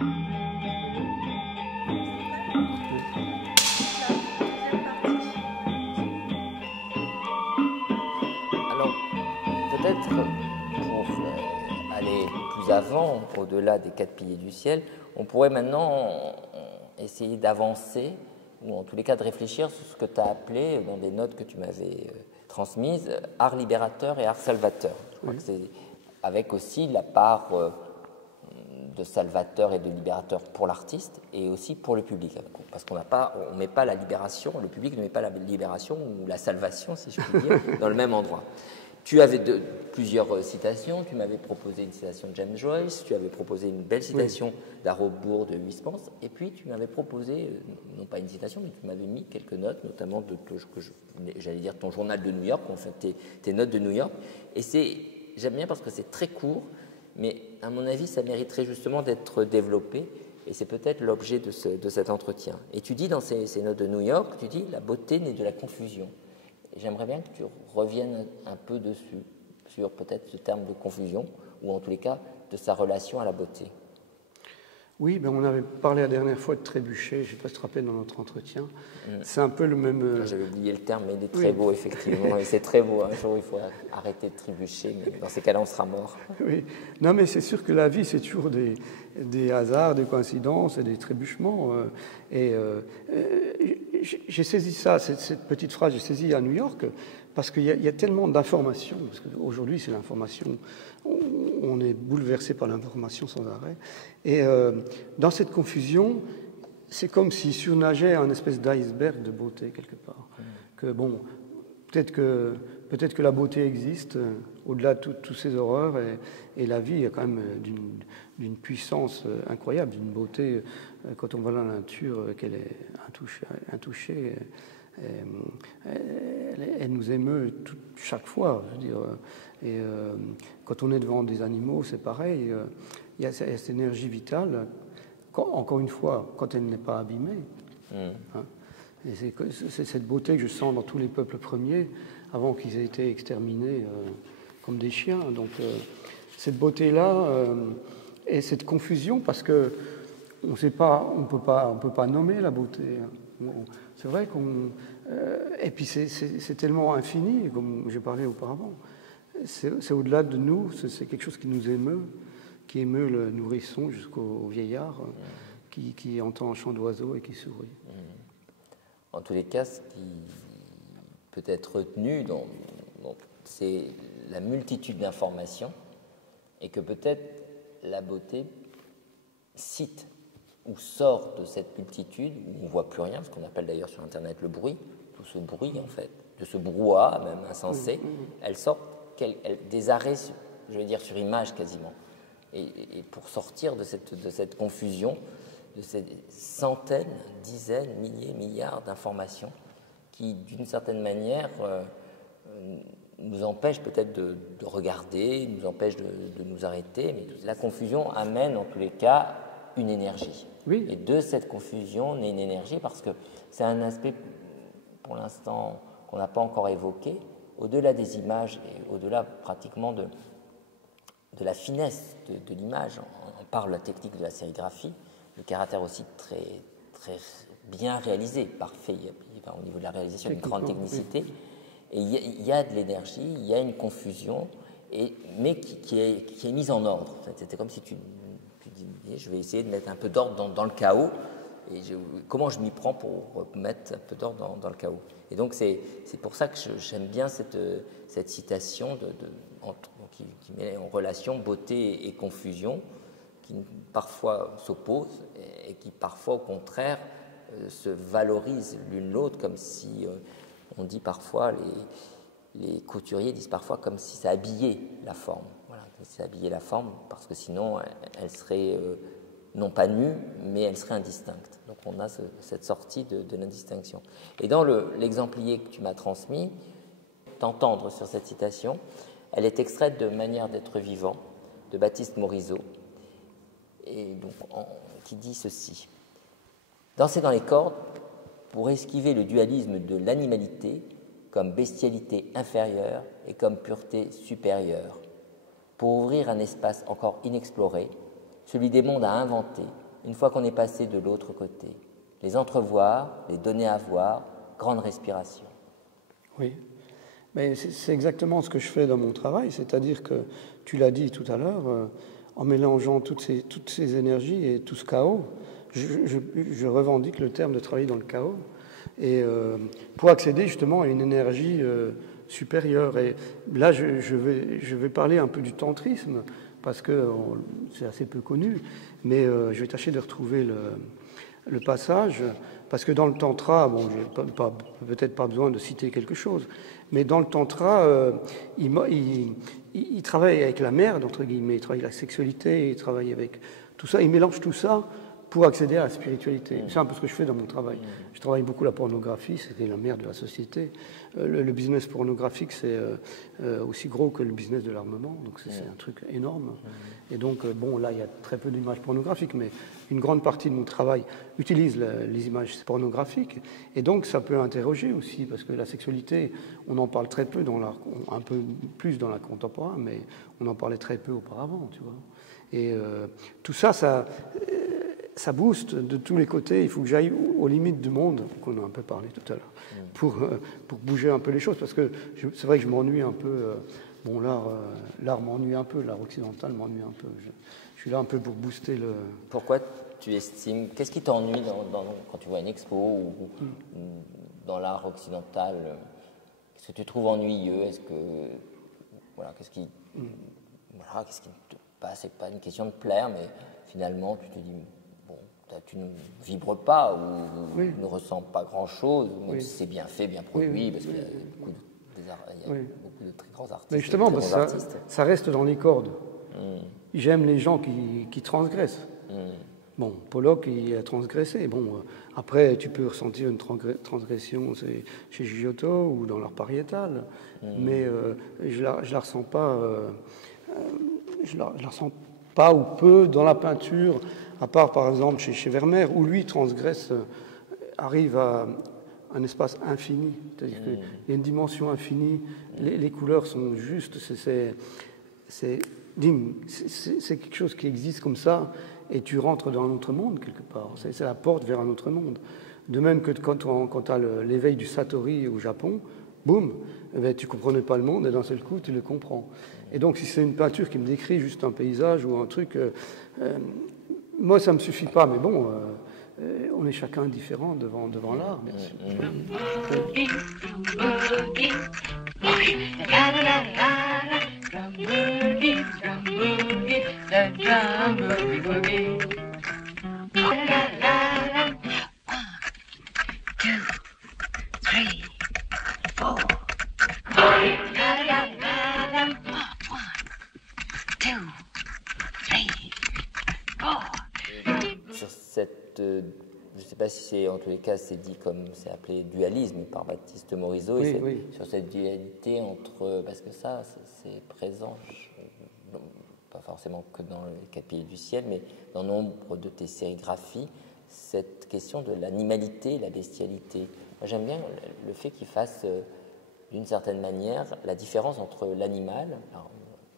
Alors, peut-être pour aller plus avant, au-delà des 4 piliers du ciel, on pourrait maintenant essayer d'avancer, ou en tous les cas de réfléchir sur ce que tu as appelé, dans des notes que tu m'avais transmises, art libérateur et art salvateur. Je crois que c'est avec aussi la part de salvateur et de libérateur pour l'artiste et aussi pour le public. Parce qu'on ne met pas la libération, le public ne met pas la libération ou la salvation, si je puis dire, dans le même endroit. Tu avais plusieurs citations. Tu m'avais proposé une citation de James Joyce, tu avais proposé une belle citation d'Arrowbourg de Huysmans, et puis tu m'avais proposé, non pas une citation, mais tu m'avais mis quelques notes, notamment j'allais dire ton journal de New York, en fait tes notes de New York. Et j'aime bien parce que c'est très court, mais à mon avis, ça mériterait justement d'être développé, et c'est peut-être l'objet de cet entretien. Et tu dis dans ces notes de New York, tu dis « La beauté naît de la confusion ». J'aimerais bien que tu reviennes un peu dessus, sur peut-être ce terme de confusion, ou en tous les cas, de sa relation à la beauté. Oui, ben on avait parlé la dernière fois de trébucher, je ne sais pas si tu te rappelles dans notre entretien. C'est un peu le même... J'avais oublié le terme, mais il est très beau, effectivement. Et c'est très beau. Un jour, il faut arrêter de trébucher, mais dans ces cas-là, on sera mort. Oui, non, mais c'est sûr que la vie, c'est toujours des hasards, des coïncidences et des trébuchements. J'ai saisi ça, cette petite phrase, j'ai saisi à New York, parce qu'il y a tellement d'informations. Parce qu'aujourd'hui, c'est l'information. On est bouleversé par l'information sans arrêt. Et dans cette confusion, c'est comme si surnageait un espèce d'iceberg de beauté quelque part. Que bon, peut-être que la beauté existe au-delà de toutes ces horreurs, et la vie est quand même d'une puissance incroyable, d'une beauté. Quand on voit la nature, qu'elle est intouchée, elle nous émeut chaque fois. Je veux dire, et quand on est devant des animaux, c'est pareil. Il y a cette énergie vitale. Encore une fois, quand elle n'est pas abîmée. Hein, et c'est cette beauté que je sens dans tous les peuples premiers, avant qu'ils aient été exterminés comme des chiens. Donc cette beauté-là et cette confusion, parce que on sait pas, on peut pas nommer la beauté. C'est vrai qu'on et puis c'est tellement infini, comme j'ai parlé auparavant. C'est au-delà de nous. C'est quelque chose qui nous émeut, qui émeut le nourrisson jusqu'au vieillard qui entend un chant d'oiseau et qui sourit. En tous les cas, ce qui peut être retenu, c'est la multitude d'informations, et que peut-être la beauté cite ou sort de cette multitude, où on ne voit plus rien, ce qu'on appelle d'ailleurs sur Internet le bruit, tout ce bruit en fait, de ce brouhaha même insensé, elle sort des arrêts, je vais dire sur image quasiment, et pour sortir de cette confusion, de ces centaines, dizaines, milliers, milliards d'informations qui, d'une certaine manière, nous empêchent peut-être de regarder, nous empêchent de nous arrêter, mais la confusion amène en tous les cas une énergie. Oui. Et de cette confusion naît une énergie, parce que c'est un aspect, pour l'instant, qu'on n'a pas encore évoqué, au-delà des images et au-delà pratiquement de la finesse de l'image. On parle de la technique de la sérigraphie, le caractère aussi très, très bien réalisé, parfait, au niveau de la réalisation, une grande technicité. Oui. Et il y a de l'énergie, il y a une confusion, mais qui est mise en ordre. C'était comme si tu disais, je vais essayer de mettre un peu d'ordre dans le chaos, et comment je m'y prends pour mettre un peu d'ordre dans le chaos. Et donc c'est pour ça que j'aime bien cette citation qui met en relation beauté et confusion, qui parfois s'opposent et qui parfois au contraire se valorisent l'une l'autre, comme si on dit parfois, les couturiers disent parfois comme si ça habillait la forme. Voilà, ça habillait la forme, parce que sinon elle serait non pas nue, mais elle serait indistincte. Donc on a cette sortie de l'indistinction. Et dans l'exemplier que tu m'as transmis, t'entendre sur cette citation, elle est extraite de Manière d'être vivant de Baptiste Morisot, et donc, qui dit ceci: danser dans les cordes pour esquiver le dualisme de l'animalité comme bestialité inférieure et comme pureté supérieure, pour ouvrir un espace encore inexploré, celui des mondes à inventer, une fois qu'on est passé de l'autre côté. Les entrevoir, les donner à voir, grande respiration. Oui, mais c'est exactement ce que je fais dans mon travail, c'est-à-dire que, tu l'as dit tout à l'heure, en mélangeant toutes ces énergies et tout ce chaos, je revendique le terme de travailler dans le chaos, et pour accéder justement à une énergie supérieure. Et là, je vais parler un peu du tantrisme, parce que c'est assez peu connu, mais je vais tâcher de retrouver le passage, parce que dans le tantra, bon, j'ai peut-être pas besoin de citer quelque chose, mais dans le tantra, il travaille avec la merde, entre guillemets, il travaille avec la sexualité, il travaille avec tout ça, il mélange tout ça pour accéder à la spiritualité. C'est un peu ce que je fais dans mon travail. Je travaille beaucoup la pornographie, c'était la merde de la société. Le business pornographique, c'est aussi gros que le business de l'armement, donc c'est un truc énorme. Et donc, bon, là, il y a très peu d'images pornographiques, mais une grande partie de mon travail utilise les images pornographiques. Et donc, ça peut interroger aussi, parce que la sexualité, on en parle très peu dans l'art, un peu plus dans l'art contemporain, mais on en parlait très peu auparavant, tu vois. Et tout ça, ça booste de tous les côtés. Il faut que j'aille aux limites du monde, qu'on a un peu parlé tout à l'heure, pour bouger un peu les choses, parce que c'est vrai que je m'ennuie un peu. Bon, l'art m'ennuie un peu, l'art occidental m'ennuie un peu. Je suis là un peu pour booster le... Pourquoi tu estimes... Qu'est-ce qui t'ennuie quand tu vois une expo ou dans l'art occidental? Qu'est-ce que tu trouves ennuyeux? Est-ce que... Voilà, qu'est-ce qui ne te passe? C'est pas une question de plaire, mais finalement, tu te dis... Tu ne vibres pas ou ne ressens pas grand-chose, même si c'est bien fait, bien produit, parce qu'il y a beaucoup de très grands artistes. Mais justement, ça reste dans les cordes. J'aime les gens qui transgressent. Bon, Pollock, il a transgressé. Bon, après, tu peux ressentir une transgression chez Giotto ou dans l'art pariétal, mais je la ressens pas. Je la ressens pas ou peu dans la peinture, à part par exemple chez Vermeer, où lui transgresse, arrive à un espace infini, c'est-à-dire qu'il y a une dimension infinie, les couleurs sont justes, c'est quelque chose qui existe comme ça, et tu rentres dans un autre monde quelque part, c'est la porte vers un autre monde. De même que quand tu as l'éveil du Satori au Japon, boum, eh bien, tu ne comprenais pas le monde, et d'un seul coup, tu le comprends. Et donc, si c'est une peinture qui me décrit juste un paysage ou un truc, moi, ça ne me suffit pas, mais bon, on est chacun différent devant l'art, bien sûr. Sur cette, je ne sais pas si c'est, en tous les cas, c'est dit comme c'est appelé dualisme par Baptiste Morisot, sur cette dualité entre, parce que ça, c'est présent, pas forcément que dans les Quatre Piliers du ciel, mais dans nombre de tes sérigraphies, cette question de l'animalité, la bestialité. Moi, j'aime bien le fait qu'il fasse, d'une certaine manière, la différence entre l'animal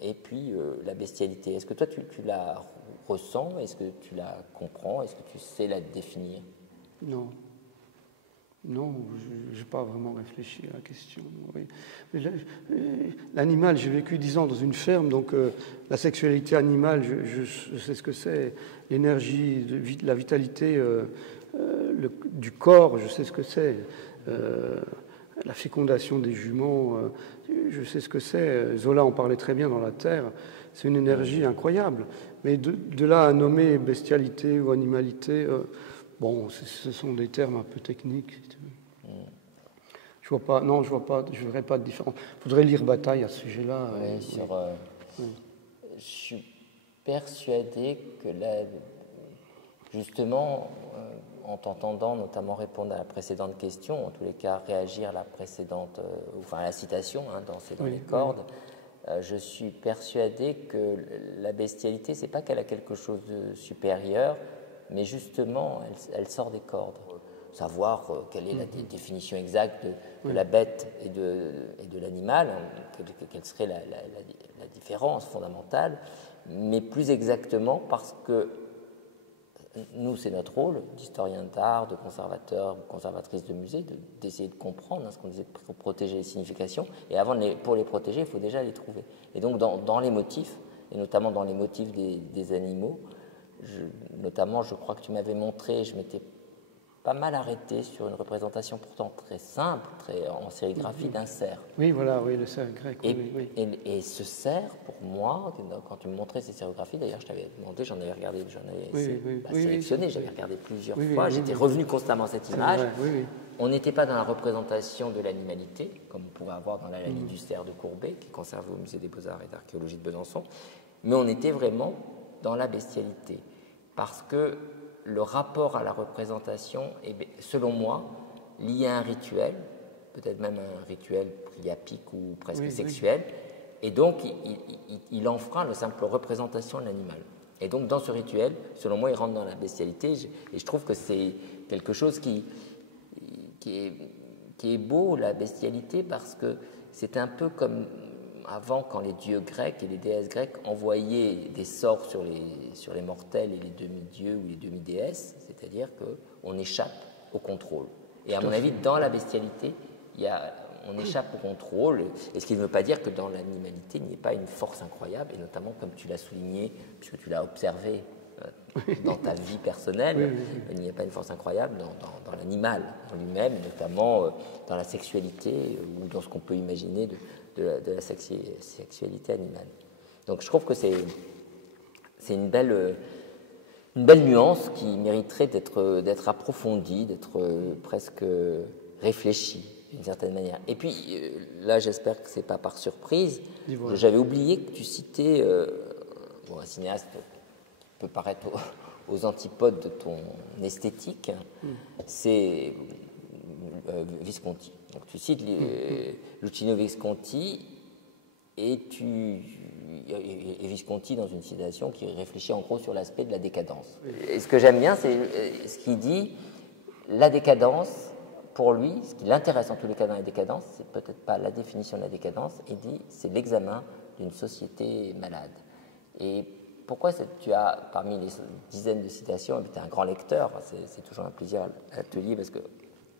et puis la bestialité. Est-ce que toi, tu la ressens? Est-ce que tu la comprends? Est-ce que tu sais la définir? Non. Non, je n'ai pas vraiment réfléchi à la question. Oui. L'animal, j'ai vécu 10 ans dans une ferme, donc la sexualité animale, je sais ce que c'est. L'énergie, la vitalité du corps, je sais ce que c'est. La fécondation des juments, je sais ce que c'est. Zola en parlait très bien dans La Terre. C'est une énergie incroyable. Mais de là à nommer bestialité ou animalité, bon, ce sont des termes un peu techniques. Si tu veux. Je vois pas. Non, je verrais pas de différence. Il faudrait lire Bataille à ce sujet-là. Je suis persuadé que là, justement, en t'entendant notamment répondre à la précédente question, en tous les cas réagir à la précédente, enfin à la citation, Danser dans les cordes, je suis persuadé que la bestialité, c'est pas qu'elle a quelque chose de supérieur, mais justement, elle sort des cordes. Savoir quelle est la définition exacte de la bête et de l'animal, quelle serait la différence fondamentale, mais plus exactement parce que nous, c'est notre rôle d'historien d'art, de conservateur, conservatrice de musée, d'essayer de comprendre ce qu'on disait, pour protéger les significations. Et pour les protéger, il faut déjà les trouver. Et donc, dans les motifs, et notamment dans les motifs des animaux, notamment, je crois que tu m'avais montré, je m'étais pas mal arrêté sur une représentation pourtant très simple, en sérigraphie, d'un cerf. Oui, voilà, oui, le cerf grec. Et ce cerf, pour moi, quand tu me montrais ces sérigraphies, d'ailleurs, je t'avais demandé, j'en avais regardé, sélectionné, j'avais regardé plusieurs fois, j'étais revenu constamment à cette image. On n'était pas dans la représentation de l'animalité, comme on pouvait avoir dans la Lalie du cerf de Courbet, qui est conservée au Musée des Beaux-Arts et d'Archéologie de Besançon, mais on était vraiment dans la bestialité, parce que le rapport à la représentation est, selon moi, lié à un rituel, peut-être même un rituel priapique ou presque sexuel, et donc il enfreint la simple représentation de l'animal. Et donc dans ce rituel, selon moi, il rentre dans la bestialité, et je trouve que c'est quelque chose qui est beau, la bestialité, parce que c'est un peu comme avant, quand les dieux grecs et les déesses grecques envoyaient des sorts sur les mortels et les demi-dieux ou les demi-déesses, c'est-à-dire qu'on échappe au contrôle. Et à mon avis, dans la bestialité, on échappe au contrôle, et ce qui ne veut pas dire que dans l'animalité, il n'y ait pas une force incroyable, et notamment, comme tu l'as souligné, puisque tu l'as observé dans ta vie personnelle, il n'y a pas une force incroyable dans l'animal en lui-même, notamment dans la sexualité ou dans ce qu'on peut imaginer de la sexualité animale. Donc je trouve que c'est une belle nuance qui mériterait d'être approfondie, d'être presque réfléchie d'une certaine manière. Et puis là, j'espère que ce n'est pas par surprise. J'avais oublié que tu citais un cinéaste qui peut paraître aux antipodes de ton esthétique, c'est Visconti. Donc tu cites Luchino Visconti et Visconti dans une citation qui réfléchit en gros sur l'aspect de la décadence. Et ce que j'aime bien, c'est ce qu'il dit, la décadence, pour lui, ce qui l'intéresse en tous les cas dans la décadence, c'est peut-être pas la définition de la décadence, il dit c'est l'examen d'une société malade. Et pourquoi tu as, parmi les dizaines de citations, et tu es un grand lecteur, c'est toujours un plaisir à te lire parce que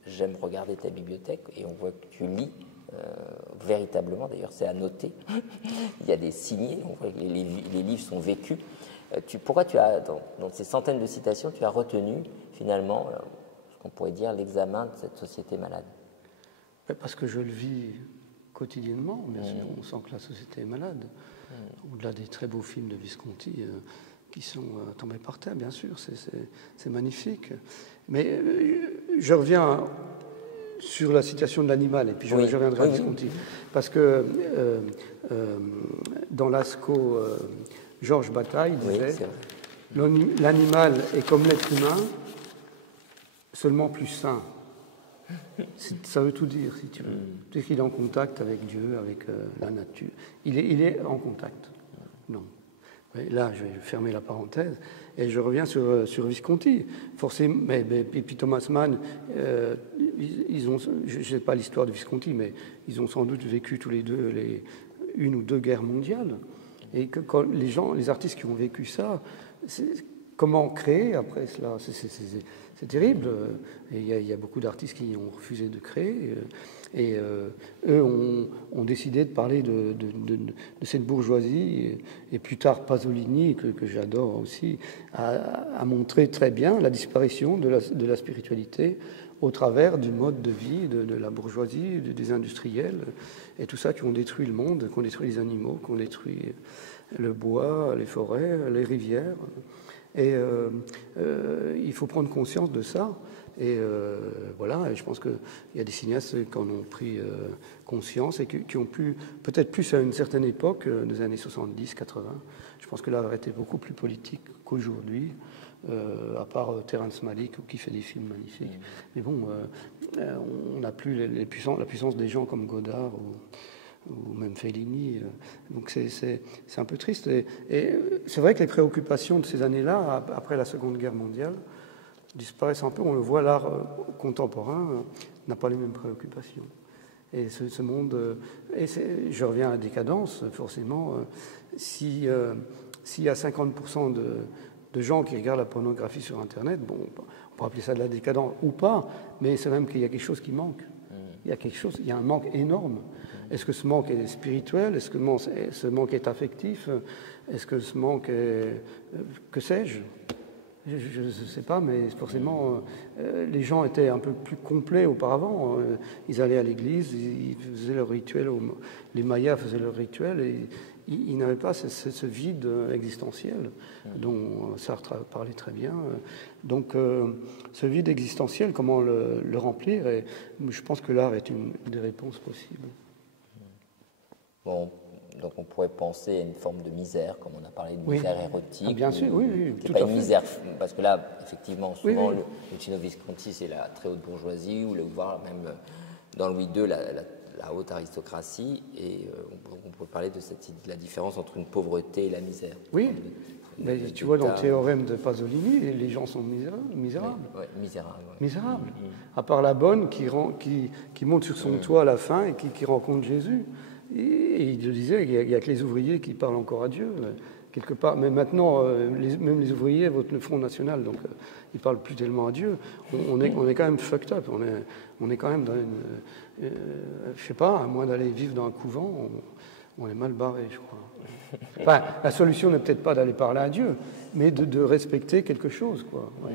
j'aime regarder ta bibliothèque et on voit que tu lis véritablement, d'ailleurs c'est à noter, il y a des signés, on voit que les livres sont vécus. Pourquoi tu as, dans ces centaines de citations, tu as retenu finalement, ce qu'on pourrait dire, l'examen de cette société malade? Parce que je le vis quotidiennement, bien sûr, on sent que la société est malade. Au-delà des très beaux films de Visconti qui sont tombés par terre, bien sûr, c'est magnifique. Mais je reviens sur la citation de l'animal, et puis je reviendrai à Visconti. Parce que dans Lascaux, Georges Bataille disait « L'animal est comme l'être humain, seulement plus sain ». Ça veut tout dire, si tu veux. Tu sais qu'il est en contact avec Dieu, avec la nature. Il est en contact. Non. Mais là, je vais fermer la parenthèse et je reviens sur Visconti. Forcément, puis Thomas Mann, je ne sais pas l'histoire de Visconti, mais ils ont sans doute vécu tous les deux une ou deux guerres mondiales. Et que quand les artistes qui ont vécu ça, comment créer après cela? C'est terrible. Il y a beaucoup d'artistes qui ont refusé de créer. Et eux ont décidé de parler de cette bourgeoisie. Et plus tard, Pasolini, que j'adore aussi, a montré très bien la disparition de la spiritualité au travers du mode de vie de la bourgeoisie, des industriels, et tout ça qui ont détruit le monde, qui ont détruit les animaux, qui ont détruit le bois, les forêts, les rivières. Et il faut prendre conscience de ça. Et voilà, et je pense qu'il y a des cinéastes qui en ont pris conscience et qui ont pu, peut-être plus à une certaine époque, des années 70, 80. Je pense que l'art était beaucoup plus politique qu'aujourd'hui, à part Terrence Malick qui fait des films magnifiques. Mais bon, on n'a plus la puissance des gens comme Godard ou même Fellini. Donc c'est un peu triste. Et c'est vrai que les préoccupations de ces années-là, après la Seconde Guerre mondiale, disparaissent un peu. On le voit, l'art contemporain n'a pas les mêmes préoccupations. Et ce monde... Et je reviens à la décadence, forcément. S'il y a 50% de gens qui regardent la pornographie sur Internet. Bon, on peut appeler ça de la décadence ou pas, mais c'est même qu'il y a quelque chose qui manque. Il y a un manque énorme. Est-ce que ce manque est spirituel? Est-ce que ce manque est affectif? Est-ce que ce manque est... que sais-je? Je ne sais pas, mais forcément, les gens étaient un peu plus complets auparavant. Ils allaient à l'église, ils faisaient leur rituel, les Mayas faisaient leur rituel, et ils n'avaient pas ce vide existentiel dont Sartre parlait très bien. Donc, ce vide existentiel, comment le remplir? Et je pense que l'art est une des réponses possibles. Bon, donc on pourrait penser à une forme de misère, comme on a parlé de misère érotique. Ah, bien sûr, oui, tout pas une misère, parce que là, effectivement, souvent, oui. le Luchino Visconti, c'est la très haute bourgeoisie, ou voire même dans Louis II, la haute aristocratie, et on peut parler de la différence entre une pauvreté et la misère. Oui, mais tu vois, dans le théorème de Pasolini, les gens sont misérables. Oui, misérables. Misérables. À part la bonne qui monte sur son toit à la fin et qui rencontre Jésus. Et il le disait, il n'y a que les ouvriers qui parlent encore à Dieu, quelque part. Mais maintenant, même les ouvriers votent le Front National, donc ils ne parlent plus tellement à Dieu. On est quand même fucked up. On est quand même dans une... je ne sais pas, à moins d'aller vivre dans un couvent, on est mal barré, je crois. Enfin, la solution n'est peut-être pas d'aller parler à Dieu, mais de respecter quelque chose, quoi. Ouais.